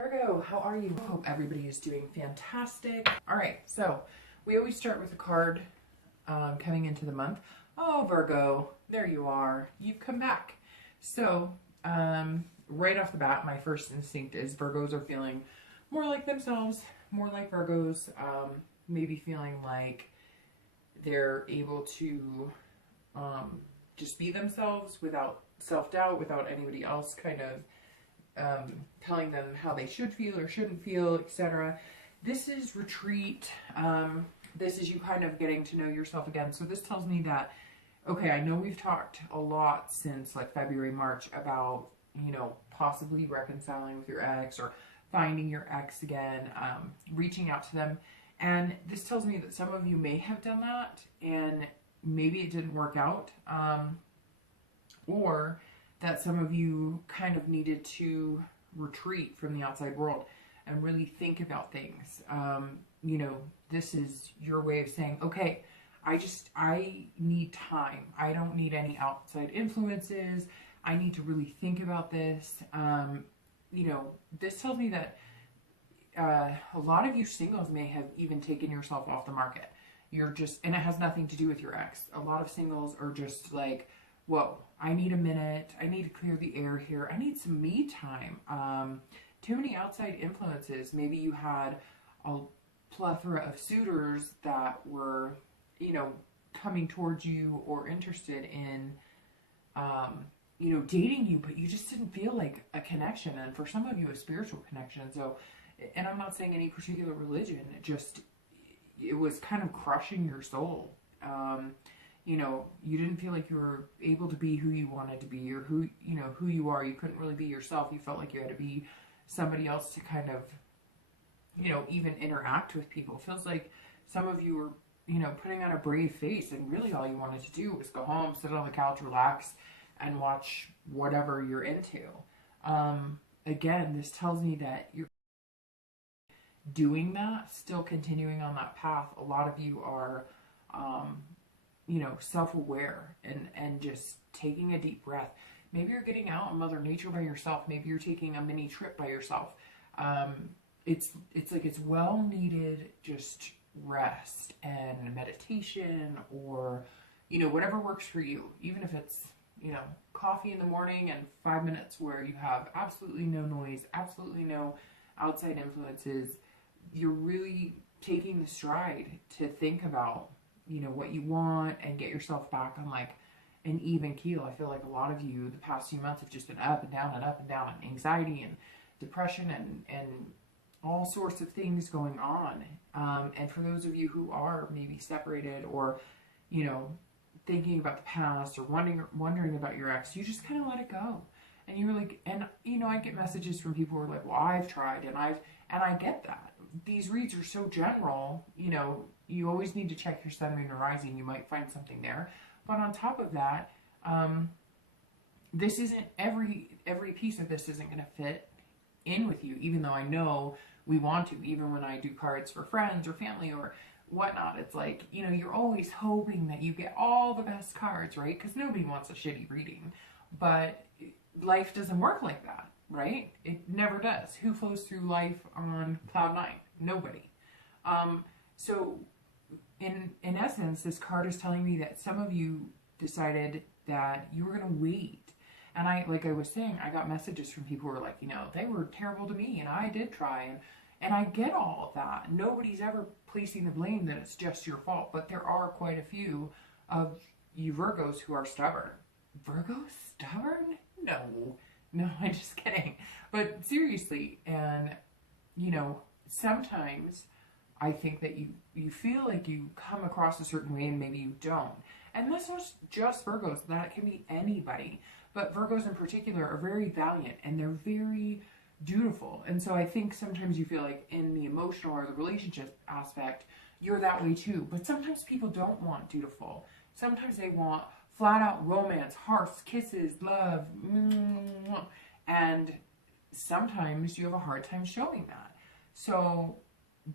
Virgo, how are you? Hope everybody is doing fantastic. All right, so we always start with a card coming into the month. Oh, Virgo, there you are. You've come back. So right off the bat, my first instinct is Virgos are feeling more like themselves, more like Virgos, maybe feeling like they're able to just be themselves without self-doubt, without anybody else kind of telling them how they should feel or shouldn't feel, etc. This is retreat. This is you kind of getting to know yourself again. So this tells me that, okay, I know we've talked a lot since like February, March about, you know, possibly reconciling with your ex or finding your ex again, reaching out to them. And this tells me that some of you may have done that and maybe it didn't work out, or that some of you kind of needed to retreat from the outside world and really think about things. You know, this is your way of saying, okay, I need time. I don't need any outside influences. I need to really think about this. You know, this tells me that a lot of you singles may have even taken yourself off the market. You're just, and it has nothing to do with your ex. A lot of singles are just like, whoa, I need a minute. I need to clear the air here. I need some me time. Too many outside influences. Maybe you had a plethora of suitors that were, you know, coming towards you or interested in, you know, dating you, but you just didn't feel like a connection. And for some of you, a spiritual connection. So, and I'm not saying any particular religion, it was kind of crushing your soul. You know, you didn't feel like you were able to be who you wanted to be or who, you know, who you are. You couldn't really be yourself. You felt like you had to be somebody else to kind of, you know, even interact with people. It feels like some of you were, you know, putting on a brave face and really all you wanted to do was go home, sit on the couch, relax, and watch whatever you're into. Again, this tells me that you're doing that, still continuing on that path. A lot of you are, you know, self-aware and just taking a deep breath. Maybe you're getting out in Mother Nature by yourself. Maybe you're taking a mini trip by yourself. It's like it's well-needed just rest and meditation or, you know, whatever works for you. Even if it's, you know, coffee in the morning and 5 minutes where you have absolutely no noise, absolutely no outside influences. You're really taking the stride to think about, you know, what you want and get yourself back on like an even keel. I feel like a lot of you the past few months have just been up and down and up and down, and anxiety and depression and all sorts of things going on. And for those of you who are maybe separated or, you know, thinking about the past or wondering about your ex, you just kind of let it go. And you're like, and you know, I get messages from people who are like, well, I've tried and I get that. These reads are so general, you know, you always need to check your sun, moon, and rising. You might find something there. But on top of that, this isn't, every piece of this isn't going to fit in with you, even though I know we want to. Even when I do cards for friends or family or whatnot, it's like, you know, you're always hoping that you get all the best cards, right? Because nobody wants a shitty reading. But life doesn't work like that, right? It never does. Who flows through life on cloud nine? Nobody. So in essence, this card is telling me that some of you decided that you were going to wait. And like I was saying, I got messages from people who were like, you know, they were terrible to me and I did try. And I get all of that. Nobody's ever placing the blame that it's just your fault. But there are quite a few of you Virgos who are stubborn. Virgos stubborn? No, I'm just kidding. But seriously, and you know, sometimes I think that you feel like you come across a certain way and maybe you don't. And this was just Virgos. That can be anybody. But Virgos in particular are very valiant and they're very dutiful. And so I think sometimes you feel like in the emotional or the relationship aspect, you're that way too. But sometimes people don't want dutiful. Sometimes they want flat out romance, hearts, kisses, love. And sometimes you have a hard time showing that. So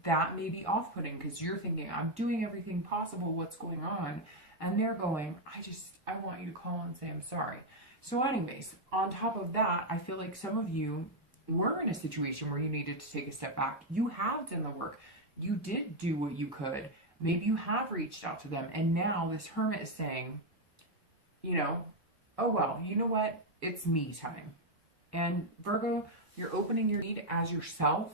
that may be off-putting because you're thinking, I'm doing everything possible, what's going on? And they're going, I want you to call and say I'm sorry. So anyways, on top of that, I feel like some of you were in a situation where you needed to take a step back. You have done the work. You did do what you could. Maybe you have reached out to them. And now this Hermit is saying, you know, oh, well, you know what? It's me time. And Virgo, you're opening your need as yourself.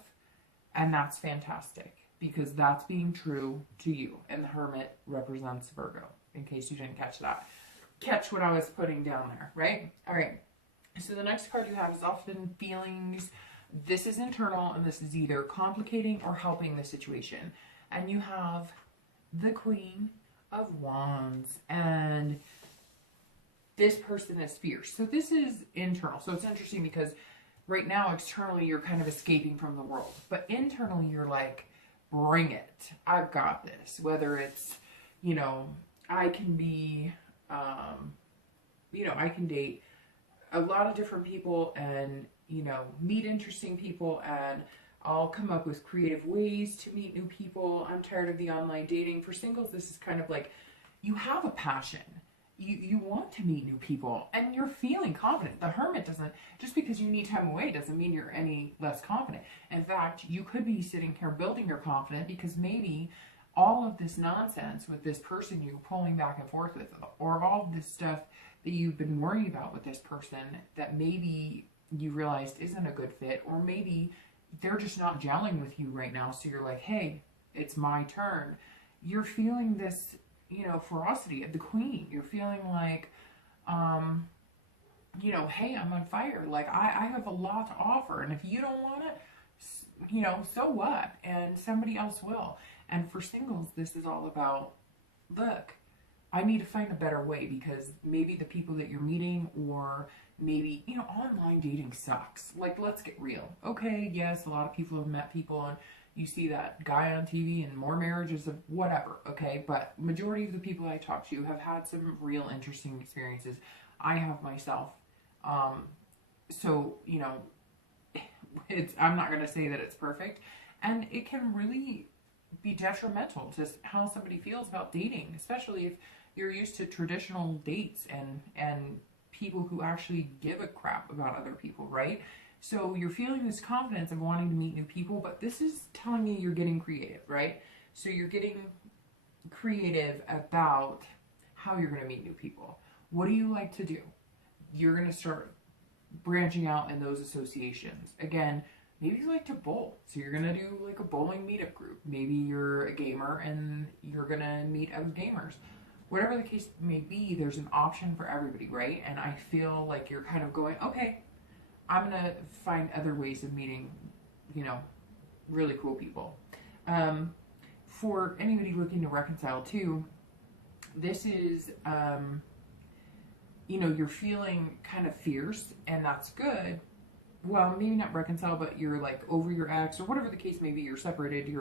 And that's fantastic, because that's being true to you. And the Hermit represents Virgo, in case you didn't catch that. Catch what I was putting down there, right? All right. So the next card you have is often feelings. This is internal, and this is either complicating or helping the situation. And you have the Queen of Wands, and this person is fierce. So this is internal. So it's interesting because right now, externally, you're kind of escaping from the world. But internally, you're like, bring it. I've got this. Whether it's, you know, I can be, you know, I can date a lot of different people and, you know, meet interesting people, and I'll come up with creative ways to meet new people. I'm tired of the online dating. For singles, this is kind of like, you have a passion. You want to meet new people, and you're feeling confident. The Hermit doesn't, just because you need time away doesn't mean you're any less confident. In fact, you could be sitting here building your confidence, because maybe all of this nonsense with this person you're pulling back and forth with, or all of this stuff that you've been worrying about with this person that maybe you realized isn't a good fit, or maybe they're just not gelling with you right now. So you're like, hey, it's my turn. You're feeling this, you know, ferocity of the Queen. You're feeling like, you know, hey, I'm on fire. Like, I have a lot to offer. And if you don't want it, you know, so what? And somebody else will. And for singles, this is all about, look, I need to find a better way, because maybe the people that you're meeting, or maybe, you know, online dating sucks. Like, let's get real. Okay, yes, a lot of people have met people, and you see that guy on TV and more marriages of whatever, okay? But majority of the people I talk to have had some real interesting experiences. I have myself. So, you know, I'm not going to say that it's perfect. And it can really be detrimental to how somebody feels about dating, especially if you're used to traditional dates and people who actually give a crap about other people, right? So you're feeling this confidence of wanting to meet new people, but this is telling you you're getting creative, right? So you're getting creative about how you're going to meet new people. What do you like to do? You're going to start branching out in those associations. Again, maybe you like to bowl, so you're going to do like a bowling meetup group. Maybe you're a gamer and you're going to meet other gamers. Whatever the case may be, there's an option for everybody, right? And I feel like you're kind of going, okay, I'm going to find other ways of meeting, you know, really cool people. For anybody looking to reconcile too, this is, you know, you're feeling kind of fierce, and that's good. Well, maybe not reconcile, but you're like over your ex, or whatever the case may be. You're separated,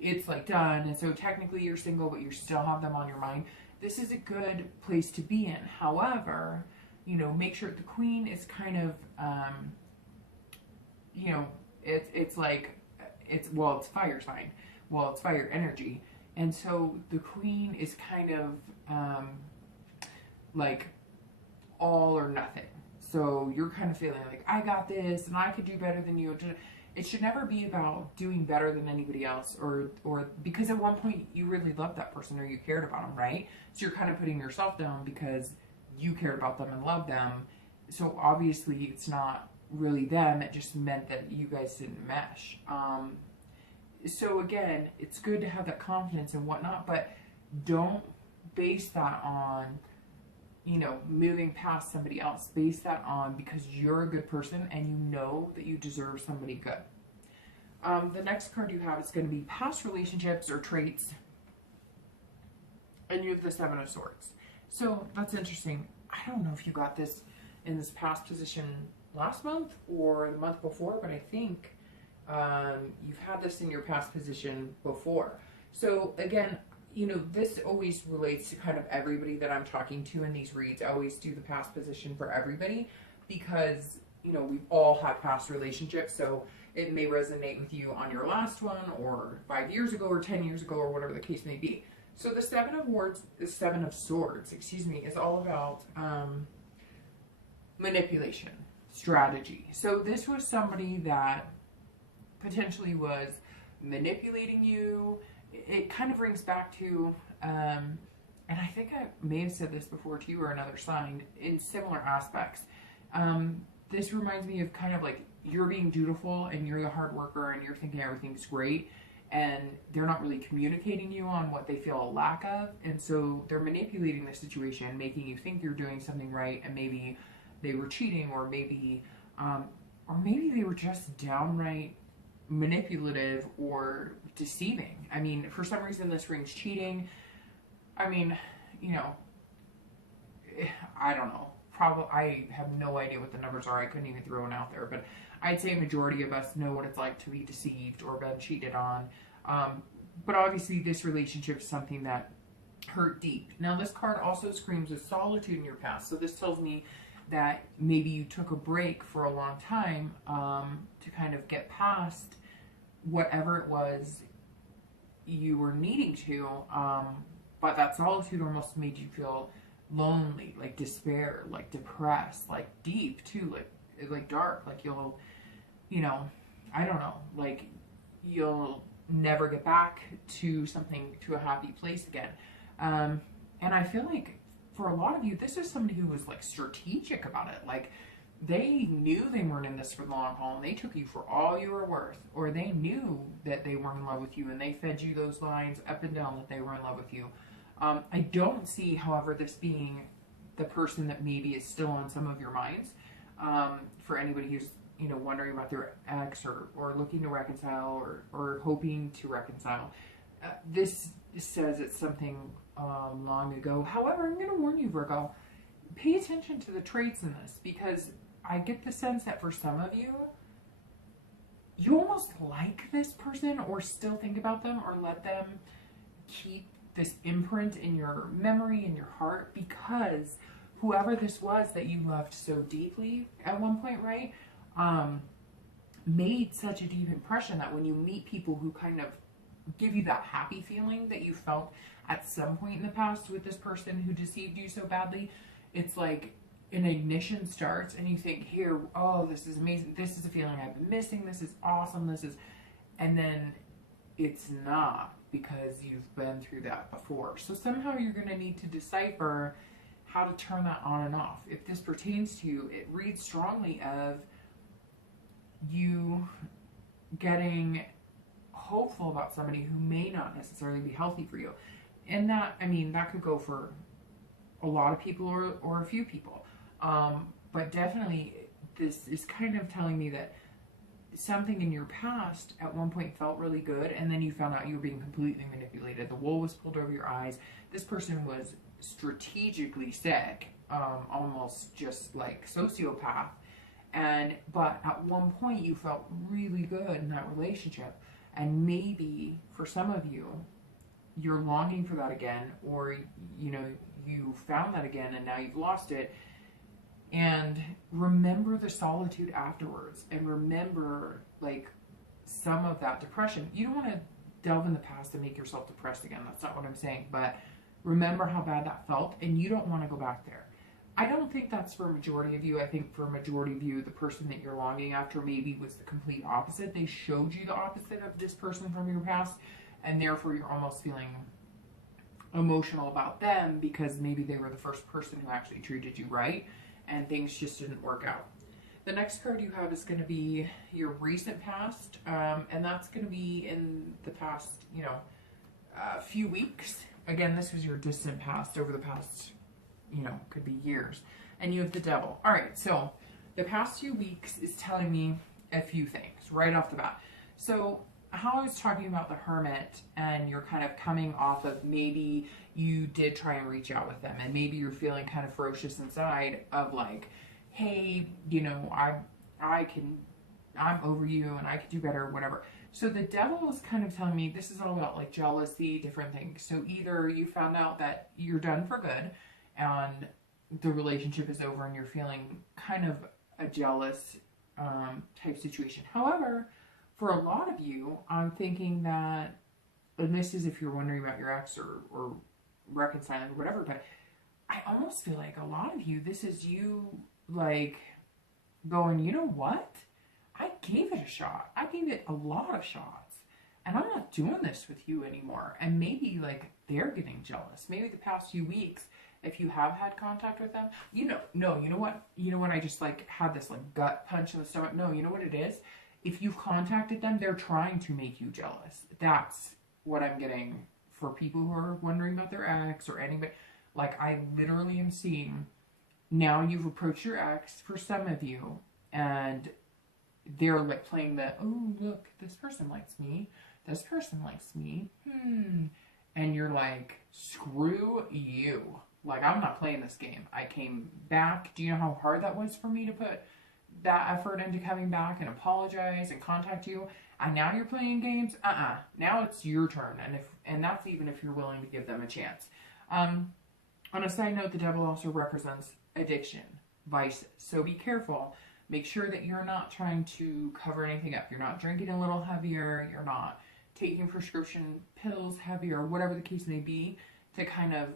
it's like done, and so technically you're single, but you still have them on your mind. This is a good place to be in. However, you know, make sure the Queen is kind of, you know, it's like, it's fire sign. Well, it's fire energy. And so the Queen is kind of like all or nothing. So you're kind of feeling like, I got this and I could do better than you. It should never be about doing better than anybody else, or because at one point you really loved that person or you cared about them, right? So you're kind of putting yourself down because you cared about them and loved them. So obviously it's not really them. It just meant that you guys didn't mesh. So again, it's good to have that confidence and whatnot, but don't base that on, you know, moving past somebody else. Base that on because you're a good person and you know that you deserve somebody good. The next card you have is going to be past relationships or traits. And you have the Seven of Swords. So that's interesting. I don't know if you got this in this past position last month or the month before, but I think you've had this in your past position before. So again, you know, this always relates to kind of everybody that I'm talking to in these reads. I always do the past position for everybody because, you know, we've all had past relationships. So it may resonate with you on your last one or 5 years ago or 10 years ago or whatever the case may be. So the Seven of Swords, excuse me, is all about manipulation. strategy. So this was somebody that potentially was manipulating you. It kind of rings back to, and I think I may have said this before to you or another sign in similar aspects. This reminds me of kind of like you're being dutiful and you're the hard worker and you're thinking everything's great, and they're not really communicating you on what they feel a lack of, and so they're manipulating the situation, making you think you're doing something right, and maybe they were cheating, or maybe they were just downright manipulative or deceiving. I mean, for some reason this rings cheating. I mean, you know, I don't know. Probably, I have no idea what the numbers are. I couldn't even throw one out there, but I'd say a majority of us know what it's like to be deceived or been cheated on. But obviously this relationship is something that hurt deep. Now this card also screams of solitude in your past. So this tells me that maybe you took a break for a long time to kind of get past whatever it was you were needing to. But that solitude almost made you feel lonely, like despair, like depressed, like deep too, like dark, like you'll, you know, I don't know, like you'll never get back to something, to a happy place again. And I feel like for a lot of you, this is somebody who was like strategic about it. Like they knew they weren't in this for the long haul and they took you for all you were worth, or they knew that they weren't in love with you and they fed you those lines up and down that they were in love with you. I don't see, however, this being the person that maybe is still on some of your minds. For anybody who's, you know, wondering about their ex, or looking to reconcile, or hoping to reconcile. This says it's something long ago. However, I'm going to warn you, Virgo, pay attention to the traits in this, because I get the sense that for some of you, you almost like this person or still think about them or let them keep this imprint in your memory, in your heart, because whoever this was that you loved so deeply at one point, right, made such a deep impression that when you meet people who kind of give you that happy feeling that you felt at some point in the past with this person who deceived you so badly, it's like an ignition starts and you think, here, oh, this is amazing, this is a feeling I've been missing, this is awesome, this is, and then it's not, because you've been through that before. So somehow you're going to need to decipher how to turn that on and off. If this pertains to you, it reads strongly of you getting hopeful about somebody who may not necessarily be healthy for you. And that, I mean, that could go for a lot of people or a few people. But definitely this is kind of telling me that something in your past at one point felt really good, and then you found out you were being completely manipulated. The wool was pulled over your eyes. This person was strategically sick, almost just like sociopath. But at one point you felt really good in that relationship, and maybe for some of you, you're longing for that again, or you know, you found that again and now you've lost it. And remember the solitude afterwards, and remember like some of that depression. You don't want to delve in the past and make yourself depressed again. That's not what I'm saying. But remember how bad that felt, and you don't want to go back there. I don't think that's for a majority of you. I think for a majority of you, the person that you're longing after maybe was the complete opposite. They showed you the opposite of this person from your past, and therefore you're almost feeling emotional about them because maybe they were the first person who actually treated you right, and things just didn't work out. The next card you have is going to be your recent past, and that's going to be in the past, you know, few weeks. Again, this was your distant past over the past, you know, could be years. And you have the Devil. All right, so the past few weeks is telling me a few things right off the bat. So how I was talking about the Hermit, and you're kind of coming off of maybe you did try and reach out with them, and maybe you're feeling kind of ferocious inside of like, hey, you know, I'm over you and I could do better, whatever. So the Devil is kind of telling me this is all about like jealousy, different things. So either you found out that you're done for good and the relationship is over and you're feeling kind of a jealous type situation. However, for a lot of you, I'm thinking that, and this is if you're wondering about your ex or reconciling or whatever, but I almost feel like a lot of you, this is you like going, you know what? I gave it a shot. I gave it a lot of shots. And I'm not doing this with you anymore. And maybe like they're getting jealous. Maybe the past few weeks, if you have had contact with them, you know what? I just like had this like gut punch in the stomach. No, you know what it is? If you've contacted them, they're trying to make you jealous. That's what I'm getting for people who are wondering about their ex or anybody. Like, I literally am seeing now you've approached your ex for some of you, and they're like playing the, oh, look, this person likes me. This person likes me. And you're like, screw you. Like, I'm not playing this game. I came back. Do you know how hard that was for me to put that effort into coming back and apologize and contact you? And now you're playing games? Now it's your turn. And that's even if you're willing to give them a chance. On a side note, the devil also represents addiction, vices. So be careful. Make sure that you're not trying to cover anything up. You're not drinking a little heavier. You're not taking prescription pills heavier, whatever the case may be, to kind of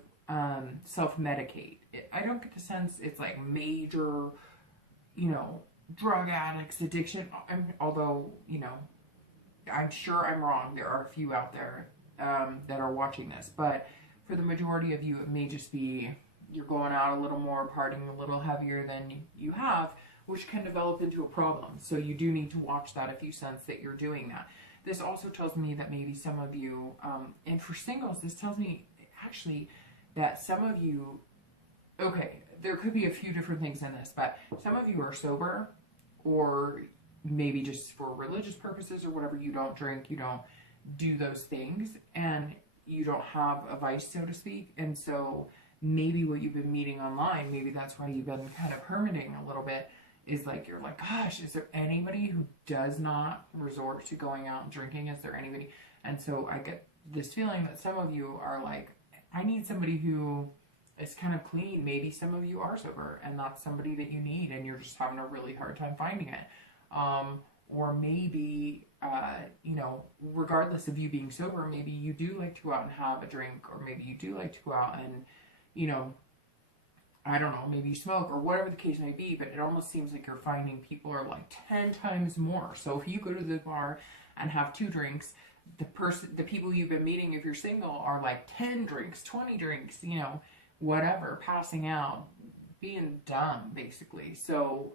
self-medicate. I don't get the sense it's like major, drug addicts, addiction. Although, I'm sure I'm wrong. There are a few out there that are watching this. But for the majority of you, it may just be you're going out a little more, partying a little heavier than you have, which can develop into a problem. So you do need to watch that if you sense that you're doing that. This also tells me that maybe some of you, and for singles, this tells me actually that some of you, okay, there could be a few different things in this, but some of you are sober, or maybe just for religious purposes or whatever, you don't drink, you don't do those things, and you don't have a vice, so to speak. And so maybe what you've been meeting online, maybe that's why you've been kind of hermiting a little bit, is like, you're like, gosh, is there anybody who does not resort to going out and drinking? Is there anybody? And so I get this feeling that some of you are like, I need somebody who is kind of clean. Maybe some of you are sober, and that's somebody that you need, and you're just having a really hard time finding it. Or maybe, regardless of you being sober, maybe you do like to go out and have a drink, or maybe you do like to go out and, I don't know, maybe you smoke or whatever the case may be, but it almost seems like you're finding people are like 10 times more. So if you go to the bar and have 2 drinks, the people you've been meeting, if you're single, are like 10 drinks, 20 drinks, whatever, passing out, being dumb, basically. So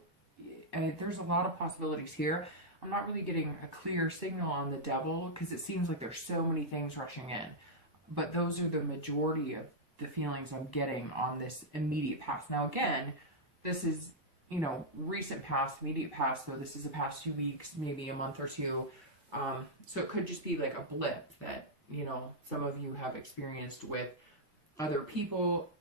there's a lot of possibilities here. I'm not really getting a clear signal on the devil because it seems like there's so many things rushing in. But those are the majority of the feelings I'm getting on this immediate past. Now, again, this is, recent past, immediate past. So this is the past 2 weeks, maybe a month or two. So it could just be like a blip that, some of you have experienced with other people.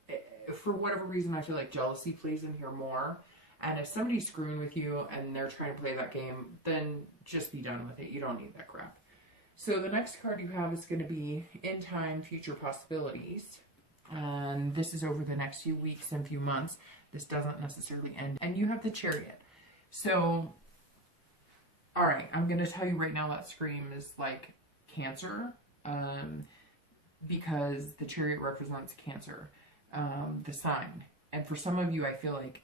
For whatever reason, I feel like jealousy plays in here more. And if somebody's screwing with you and they're trying to play that game, then just be done with it. You don't need that crap. So the next card you have is going to be In Time, Future Possibilities. And this is over the next few weeks and few months. This doesn't necessarily end. And you have the Chariot. So, all right, I'm going to tell you right now that scream is like Cancer. Because the Chariot represents Cancer, the sign. And for some of you, I feel like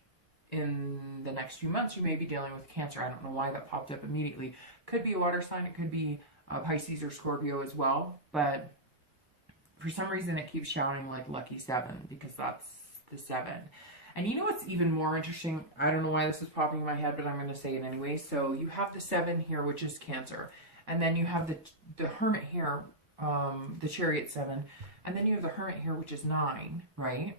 in the next few months, you may be dealing with Cancer. I don't know why that popped up immediately. Could be a water sign. It could be Pisces or Scorpio as well. But for some reason, it keeps shouting like lucky 7 because that's the 7. And you know what's even more interesting? I don't know why this is popping in my head, but I'm going to say it anyway. So you have the 7 here, which is Cancer. And then you have the Hermit here, the Chariot 7. And then you have the Hermit here, which is 9, right?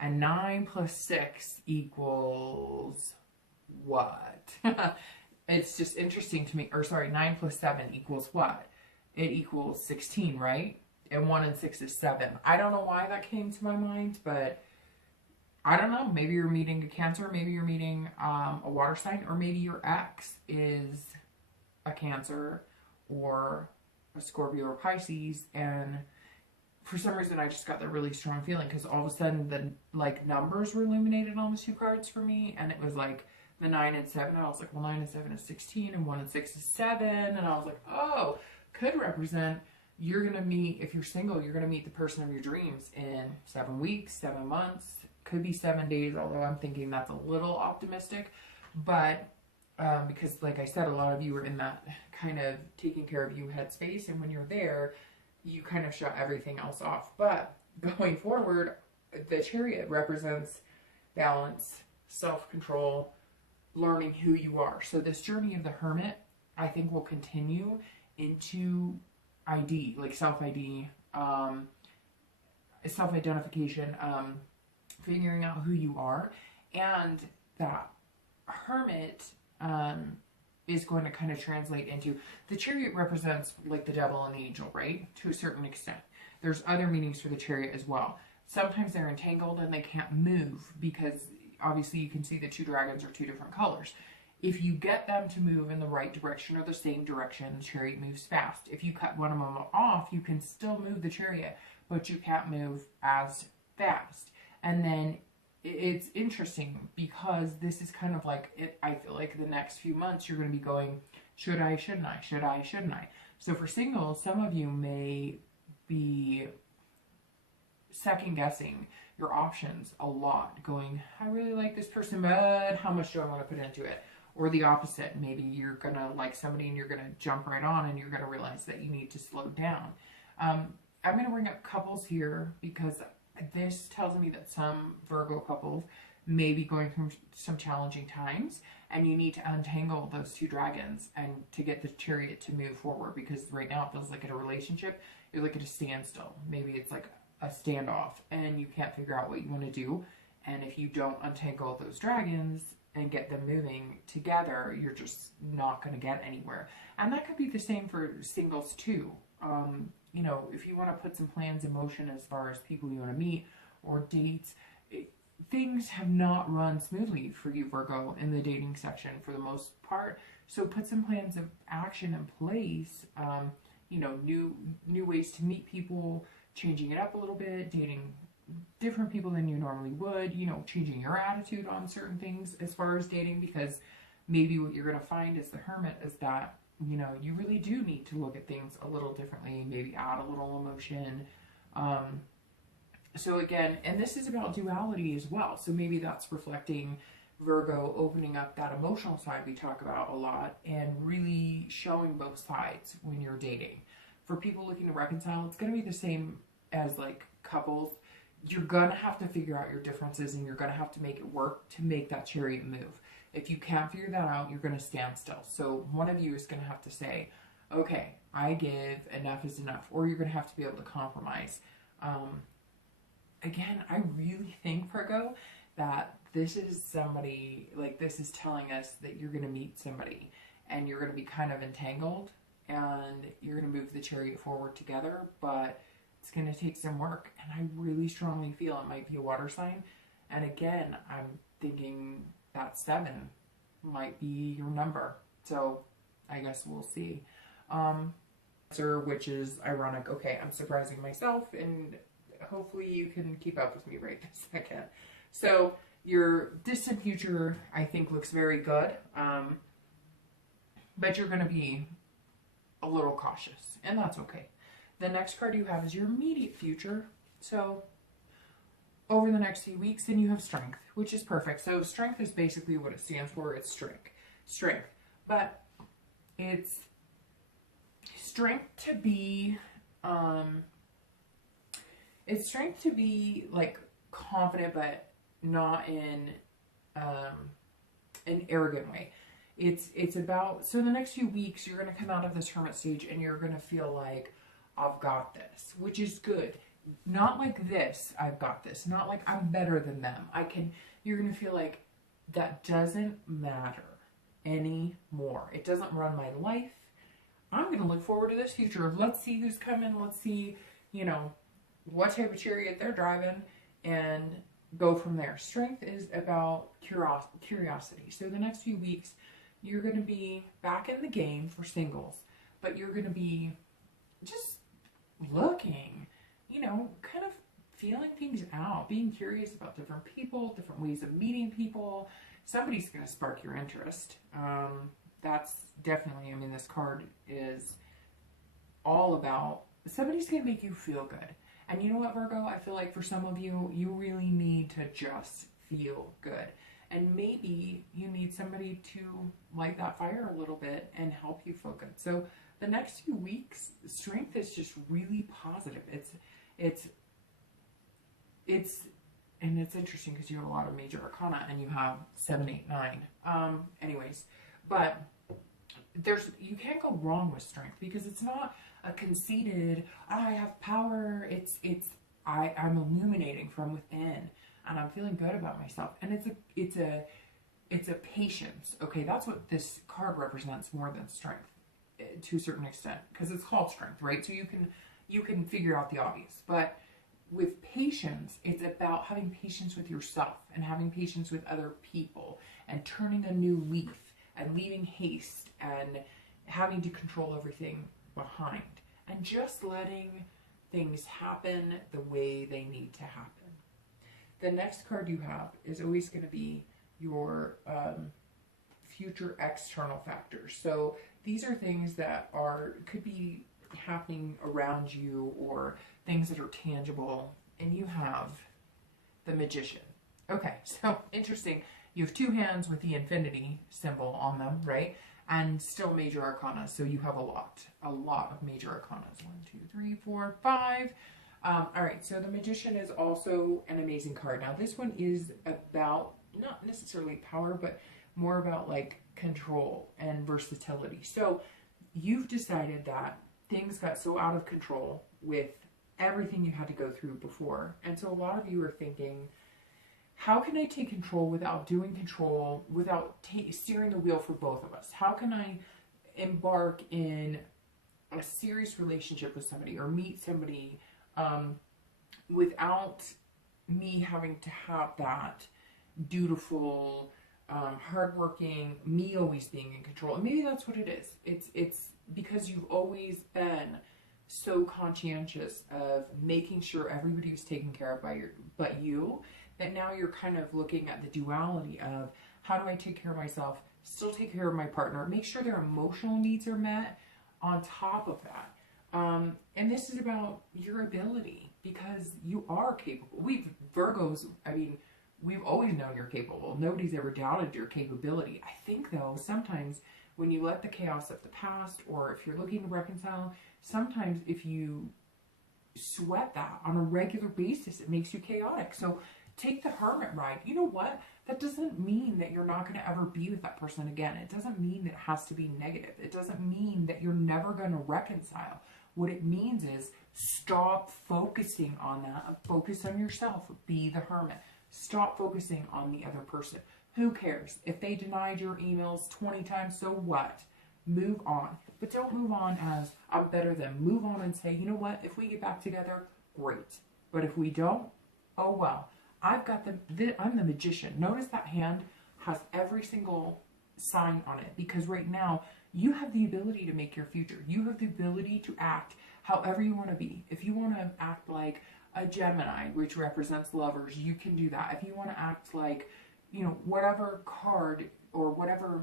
And 9 plus 6 equals what? It's just interesting to me. Or sorry, 9 plus 7 equals what? It equals 16, right? And 1 and 6 is 7. I don't know why that came to my mind, but I don't know. Maybe you're meeting a Cancer. Maybe you're meeting a water sign. Or maybe your ex is a Cancer or a Scorpio or Pisces. And for some reason, I just got that really strong feeling because all of a sudden the numbers were illuminated on the 2 cards for me. And it was like the 9 and 7. I was like, well, 9 and 7 is 16 and 1 and 6 is 7. And I was like, oh, could represent you're going to meet, if you're single, you're going to meet the person of your dreams in 7 weeks, 7 months. Could be 7 days, although I'm thinking that's a little optimistic. But because like I said, a lot of you are in that kind of taking care of you headspace, and when you're there, you kind of shut everything else off. But going forward, the Chariot represents balance, self-control, learning who you are. So this journey of the Hermit, I think, will continue into ID, like self-ID, self-identification, figuring out who you are. And that Hermit is going to kind of translate into, the Chariot represents like the devil and the angel, right? To a certain extent. There's other meanings for the Chariot as well. Sometimes they're entangled and they can't move because obviously you can see the two dragons are two different colors. If you get them to move in the right direction or the same direction, the Chariot moves fast. If you cut one of them off, you can still move the Chariot, but you can't move as fast. And then it's interesting because this is kind of like, I feel like the next few months you're going to be going, should I, shouldn't I, should I, shouldn't I? So for singles, some of you may be second guessing your options a lot, going, I really like this person, but how much do I want to put into it? Or the opposite, maybe you're going to like somebody and you're going to jump right on and you're going to realize that you need to slow down. I'm going to bring up couples here because this tells me that some Virgo couples may be going through some challenging times, and you need to untangle those two dragons and to get the Chariot to move forward, because right now it feels like in a relationship, you're like at a standstill. Maybe it's like a standoff and you can't figure out what you want to do. And if you don't untangle those dragons and get them moving together, you're just not going to get anywhere. And that could be the same for singles too. You know, if you want to put some plans in motion as far as people you want to meet or dates, things have not run smoothly for you, Virgo, in the dating section for the most part. So put some plans of action in place. You know, new ways to meet people, changing it up a little bit, dating different people than you normally would, you know, changing your attitude on certain things as far as dating, because maybe what you're going to find as the Hermit is that, you know, you really do need to look at things a little differently, maybe add a little emotion. So again, and this is about duality as well. So maybe that's reflecting Virgo opening up that emotional side we talk about a lot and really showing both sides when you're dating. For people looking to reconcile, it's going to be the same as like couples. You're going to have to figure out your differences and you're going to have to make it work to make that Chariot move. If you can't figure that out, you're going to stand still. So one of you is going to have to say, okay, I give, enough is enough. Or you're going to have to be able to compromise. Again, I really think, Virgo, that this is somebody, like this is telling us that you're going to meet somebody and you're going to be kind of entangled and you're going to move the Chariot forward together, but it's going to take some work. And I really strongly feel it might be a water sign. And again, I'm thinking that 7 might be your number. So I guess we'll see. Which is ironic. Okay, I'm surprising myself and hopefully you can keep up with me right this second. So your distant future, I think, looks very good. But you're going to be a little cautious, and that's okay. The next card you have is your immediate future. So over the next few weeks, then you have strength, which is perfect. So strength is basically what it stands for. It's strength. But it's strength to be, like confident, but not in an arrogant way. It's about, so the next few weeks, you're going to come out of this Hermit stage and you're going to feel like, I've got this, which is good. Not like this, I've got this. Not like I'm better than them. You're going to feel like that doesn't matter anymore. It doesn't run my life. I'm going to look forward to this future. Let's see who's coming. Let's see, you know, what type of Chariot they're driving and go from there. Strength is about curiosity. So the next few weeks, you're going to be back in the game for singles, but you're going to be just looking, you know, kind of feeling things out, being curious about different people, different ways of meeting people. Somebody's going to spark your interest. That's definitely, I mean, this card is all about somebody's going to make you feel good. And you know what, Virgo? I feel like for some of you, you really need to just feel good. And maybe you need somebody to light that fire a little bit and help you focus. So the next few weeks, strength is just really positive. And it's interesting because you have a lot of major arcana and you have 7, 8, 9. Anyways, but you can't go wrong with strength because it's not a conceited, I have power. I'm illuminating from within and I'm feeling good about myself. And it's a patience. Okay, that's what this card represents more than strength to a certain extent because it's called strength, right? So you can figure out the obvious, but with patience, it's about having patience with yourself and having patience with other people and turning a new leaf and leaving haste and having to control everything behind and just letting things happen the way they need to happen. The next card you have is always going to be your future external factors. So these are things that could be happening around you or things that are tangible, and you have the Magician. Okay, so interesting. You have 2 hands with the infinity symbol on them, right? And still major arcana, so you have a lot of major arcanas. 1, 2, 3, 4, 5. All right, so the Magician is also an amazing card. Now this one is about, not necessarily power, but more about like control and versatility. So you've decided that things got so out of control with everything you had to go through before. And so a lot of you are thinking, how can I take control without doing control, without steering the wheel for both of us? How can I embark in a serious relationship with somebody or meet somebody without me having to have that dutiful, hardworking, me always being in control? And maybe that's what it is. It's because you've always been so conscientious of making sure everybody was taken care of but you, that now you're kind of looking at the duality of how do I take care of myself, still take care of my partner, make sure their emotional needs are met on top of that. And this is about your ability because you are capable. Virgos, I mean, we've always known you're capable. Nobody's ever doubted your capability. I think though, sometimes when you let the chaos of the past, or if you're looking to reconcile, sometimes if you sweat that on a regular basis, it makes you chaotic. So take the hermit ride. You know what? That doesn't mean that you're not going to ever be with that person again. It doesn't mean that it has to be negative. It doesn't mean that you're never going to reconcile. What it means is stop focusing on that. Focus on yourself. Be the hermit. Stop focusing on the other person. Who cares? If they denied your emails 20 times, so what? Move on. But don't move on as, I'm better than. Move on and say, you know what? If we get back together, great. But if we don't, oh well. I'm the Magician. Notice that hand has every single sign on it because right now you have the ability to make your future. You have the ability to act however you want to be. If you want to act like a Gemini, which represents lovers, you can do that. If you want to act like, you know, whatever card or whatever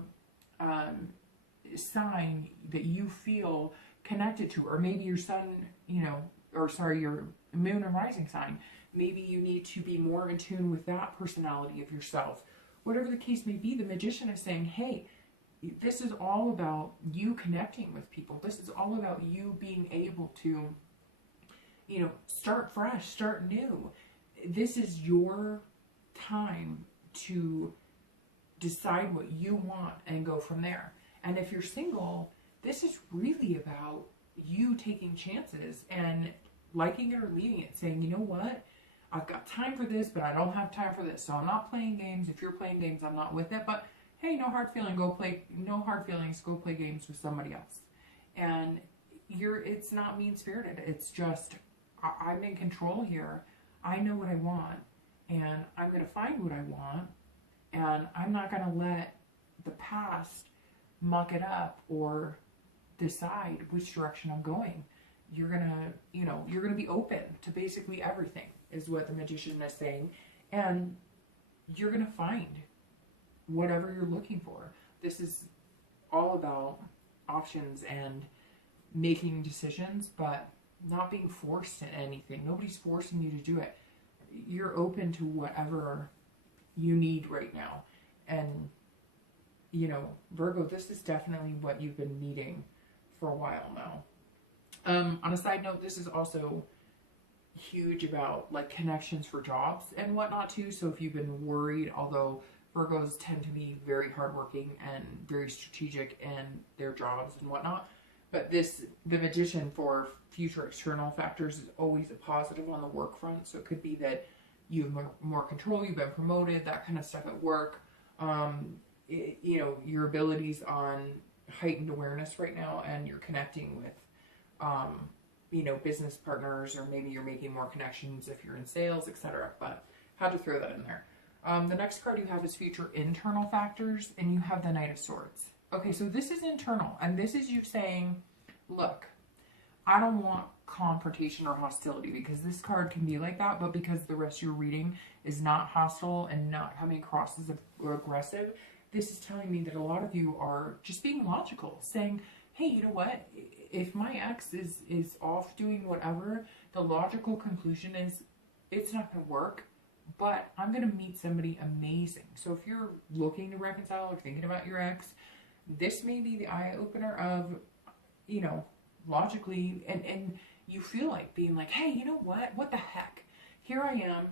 sign that you feel connected to, or maybe your sun, your moon and rising sign, maybe you need to be more in tune with that personality of yourself. Whatever the case may be, the Magician is saying, hey, this is all about you connecting with people. This is all about you being able to, start fresh, start new. This is your time to decide what you want and go from there. And if you're single, this is really about you taking chances and liking it or leaving it, saying, you know what? I've got time for this, but I don't have time for this. So I'm not playing games. If you're playing games, I'm not with it. But hey, no hard feelings, go play games with somebody else. And it's not mean-spirited. It's just, I'm in control here. I know what I want, and I'm going to find what I want, and I'm not going to let the past muck it up or decide which direction I'm going. You're going to be open to basically everything, is what the Magician is saying. And you're going to find whatever you're looking for. This is all about options and making decisions, but not being forced to anything. Nobody's forcing you to do it. You're open to whatever you need right now. And, you know, Virgo, this is definitely what you've been needing for a while now. On a side note, this is also huge about like connections for jobs and whatnot too. So if you've been worried, although Virgos tend to be very hardworking and very strategic in their jobs and whatnot, but the Magician for future external factors is always a positive on the work front. So it could be that you have more control, you've been promoted, that kind of stuff at work. You know, your abilities on heightened awareness right now, and you're connecting with, you know, business partners, or maybe you're making more connections if you're in sales, etc. But had to throw that in there. The next card you have is future internal factors, and you have the Knight of Swords. Okay, so this is internal, and this is you saying, look, I don't want confrontation or hostility, because this card can be like that, but because the rest of your reading is not hostile and not coming across as aggressive, this is telling me that a lot of you are just being logical, saying, hey, you know what? If my ex is off doing whatever, the logical conclusion is it's not going to work, but I'm going to meet somebody amazing. So if you're looking to reconcile or thinking about your ex, this may be the eye opener of, you know, logically, and you feel like being like, hey, you know what the heck? Here I am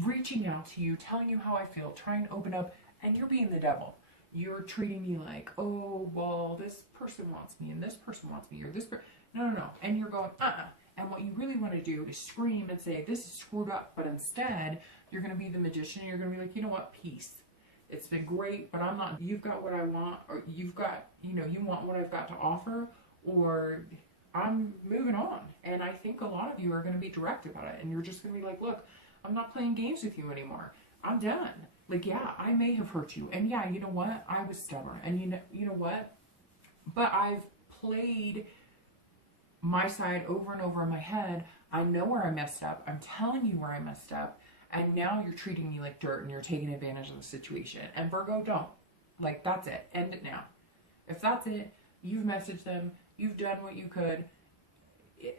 reaching out to you, telling you how I feel, trying to open up, and you're being the devil. You're treating me like, oh, well, this person wants me, and this person wants me, or this person. No. And you're going, And what you really want to do is scream and say, this is screwed up. But instead, you're going to be the Magician. You're going to be like, you know what? Peace. It's been great, but I'm not. You've got what I want, or you've got, you know, you want what I've got to offer, or I'm moving on. And I think a lot of you are going to be direct about it. And you're just going to be like, look, I'm not playing games with you anymore. I'm done. Like, yeah, I may have hurt you. And yeah, you know what? I was stubborn. And you know what? But I've played my side over and over in my head. I know where I messed up. I'm telling you where I messed up. And now you're treating me like dirt and you're taking advantage of the situation. And Virgo, don't. Like, that's it. End it now. If that's it, you've messaged them. You've done what you could.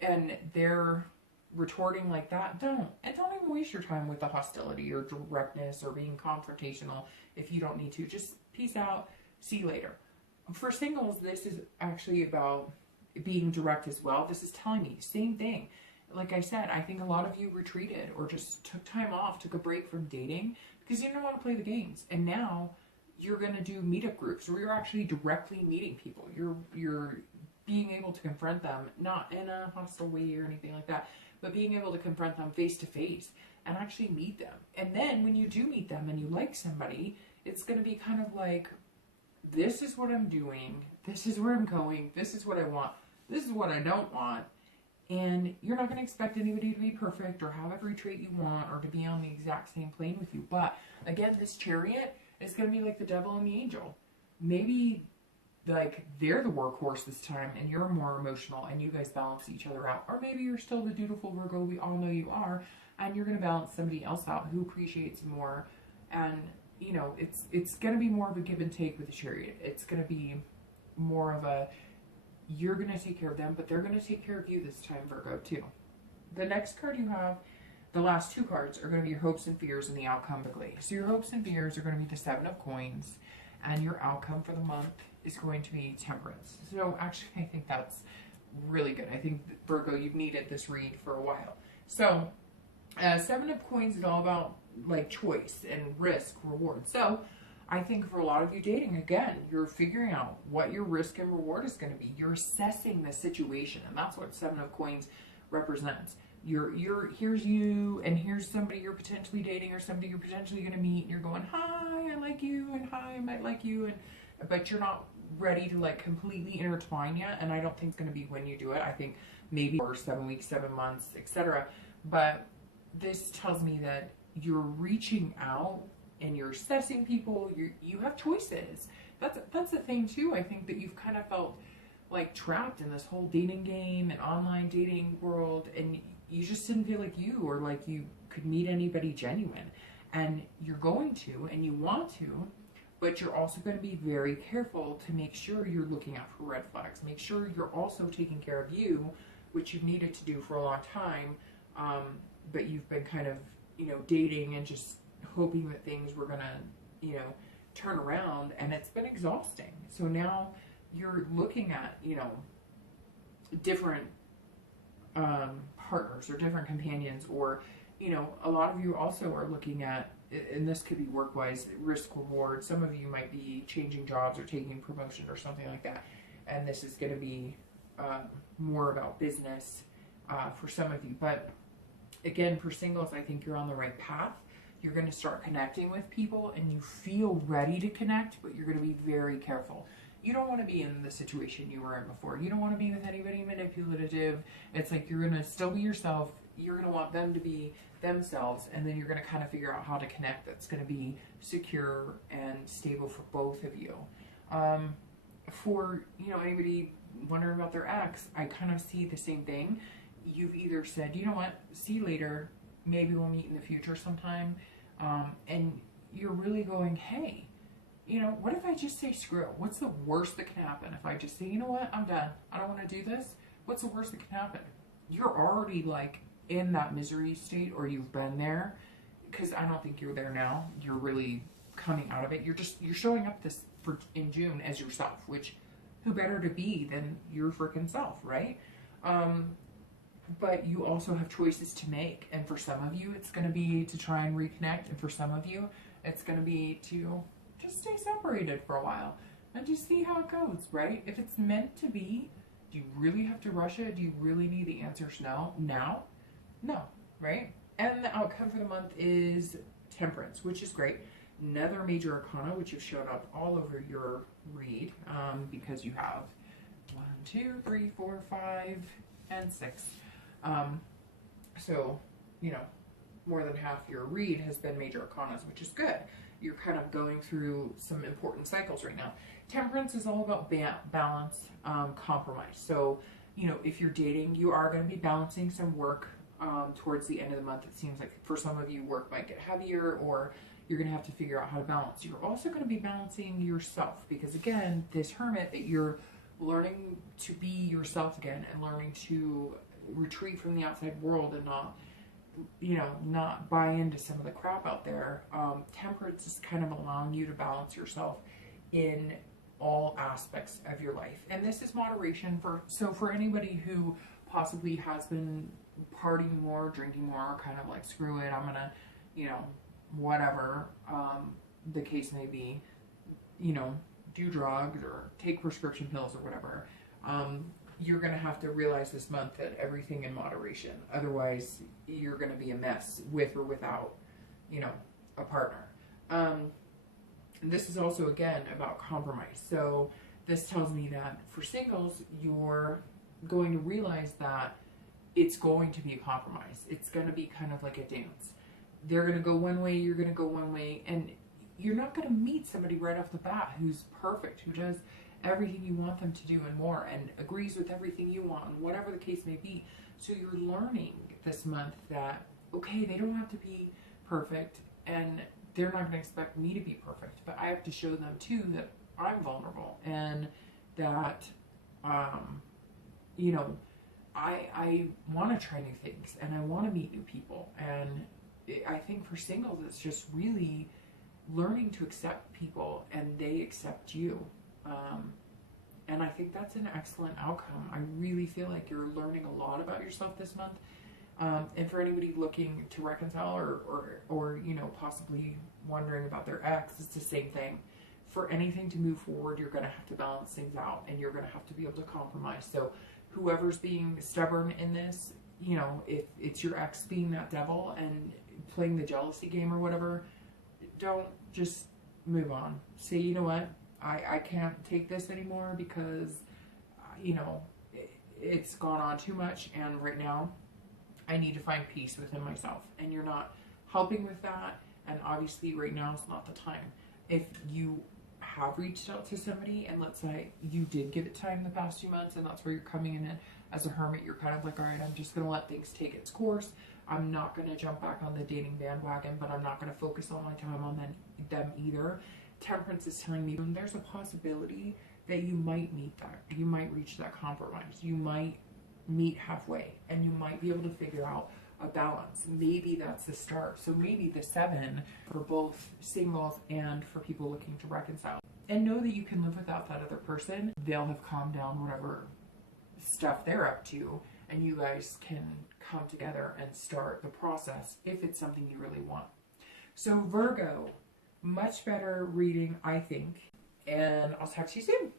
And they're retorting like that. Don't. And don't even waste your time with the hostility or directness or being confrontational if you don't need to. Just peace out. See you later. For singles, this is actually about being direct as well. This is telling me same thing. Like I said, I think a lot of you retreated or just took time off, took a break from dating because you didn't want to play the games. And now you're going to do meetup groups where you're actually directly meeting people. You're being able to confront them, not in a hostile way or anything like that, but being able to confront them face to face and actually meet them. And then when you do meet them and you like somebody, it's going to be kind of like, this is what I'm doing, this is where I'm going, this is what I want, this is what I don't want. And you're not going to expect anybody to be perfect or have every trait you want or to be on the exact same plane with you. But again, this Chariot is going to be like the devil and the angel. Maybe like they're the workhorse this time and you're more emotional and you guys balance each other out. Or maybe you're still the dutiful Virgo we all know you are, and you're going to balance somebody else out who appreciates more. And you know, it's going to be more of a give and take with the Chariot. It's going to be more of a, you're going to take care of them, but they're going to take care of you this time, Virgo, too. The next card you have, the last two cards, are going to be your hopes and fears and the outcome quickly. So your hopes and fears are going to be the Seven of Coins, and your outcome for the month is going to be Temperance. So actually, I think that's really good. I think, Virgo, you've needed this read for a while. So Seven of Coins is all about like choice and risk, reward. So I think for a lot of you dating, again, you're figuring out what your risk and reward is going to be. You're assessing the situation, and that's what Seven of Coins represents. Here's you, and here's somebody you're potentially dating or somebody you're potentially going to meet, and you're going, hi, I like you, and hi, I might like you, but you're not ready to like completely intertwine yet, and I don't think it's going to be when you do it. I think maybe for 7 weeks, 7 months, etc. But this tells me that you're reaching out and you're assessing people. You have choices. That's the thing too. I think that you've kind of felt like trapped in this whole dating game and online dating world, and you just didn't feel like you, or like you could meet anybody genuine. And you're going to, and you want to, but you're also going to be very careful to make sure you're looking out for red flags. Make sure you're also taking care of you, which you've needed to do for a long time. But you've been kind of, dating and just hoping that things were going to, turn around, and it's been exhausting. So now you're looking at, you know, different partners or different companions, or, you know, a lot of you also are looking at, and this could be work-wise, risk reward. Some of you might be changing jobs or taking promotion or something like that. And this is going to be more about business for some of you. But again, for singles, I think you're on the right path. You're going to start connecting with people, and you feel ready to connect, but you're going to be very careful. You don't want to be in the situation you were in before. You don't want to be with anybody manipulative. It's like you're going to still be yourself. You're going to want them to be themselves, and then you're going to kind of figure out how to connect that's going to be secure and stable for both of you. For, you know, anybody wondering about their ex, I kind of see the same thing. You've either said, you know what, see you later, maybe we'll meet in the future sometime, and you're really going, hey, you know, what if I just say screw? What's the worst that can happen if I just say, you know what, I'm done, I don't want to do this? What's the worst that can happen? You're already like in that misery state, or you've been there, because I don't think you're there now. You're really coming out of it. You're showing up in June as yourself, which who better to be than your freaking self, right? But you also have choices to make, and for some of you it's going to be to try and reconnect, and for some of you it's going to be to just stay separated for a while and just see how it goes, right? If it's meant to be, do you really have to rush it? Do you really need the answers now? No, right? And the outcome for the month is Temperance, which is great. Another major arcana, which has shown up all over your read, because you have 1, 2, 3, 4, 5, and 6. So, you know, more than half your read has been major arcanas, which is good. You're kind of going through some important cycles right now. Temperance is all about balance, compromise. So, you know, if you're dating, you are going to be balancing some work towards the end of the month. It seems like for some of you, work might get heavier, or you're going to have to figure out how to balance. You're also going to be balancing yourself, because again, this Hermit, that you're learning to be yourself again and learning to retreat from the outside world and not, you know, not buy into some of the crap out there. Temperance is kind of allowing you to balance yourself in all aspects of your life. And this is moderation for anybody who possibly has been partying more, drinking more, kind of like, screw it, I'm gonna, you know, whatever the case may be, you know, do drugs or take prescription pills or whatever. You're going to have to realize this month that everything in moderation. Otherwise, you're going to be a mess with or without, you know, a partner. This is also, again, about compromise. So this tells me that for singles, you're going to realize that it's going to be a compromise. It's going to be kind of like a dance. They're going to go one way, you're going to go one way, and you're not going to meet somebody right off the bat who's perfect, who does everything you want them to do and more, and agrees with everything you want, and whatever the case may be. So you're learning this month that, okay, they don't have to be perfect, and they're not going to expect me to be perfect, but I have to show them too that I'm vulnerable, and that, you know, I want to try new things, and I want to meet new people. And I think for singles, it's just really learning to accept people and they accept you. And I think that's an excellent outcome. I really feel like you're learning a lot about yourself this month. And for anybody looking to reconcile or you know, possibly wondering about their ex, it's the same thing. For anything to move forward, you're going to have to balance things out, and you're going to have to be able to compromise. So whoever's being stubborn in this, you know, if it's your ex being that devil and playing the jealousy game or whatever, don't just move on. Say, you know what, I can't take this anymore because, you know, it's gone on too much, and right now I need to find peace within myself. And you're not helping with that, and obviously right now is not the time. If you have reached out to somebody, and let's say you did give it time the past few months, and that's where you're coming in as a hermit, you're kind of like, all right, I'm just going to let things take its course. I'm not going to jump back on the dating bandwagon, but I'm not going to focus all my time on them either. Temperance is telling me there's a possibility that you might meet that. You might reach that compromise. You might meet halfway, and you might be able to figure out a balance. Maybe that's the start. So maybe the 7 for both singles and for people looking to reconcile. And know that you can live without that other person. They'll have calmed down whatever stuff they're up to, and you guys can come together and start the process if it's something you really want. So Virgo, much better reading, I think. And I'll talk to you soon.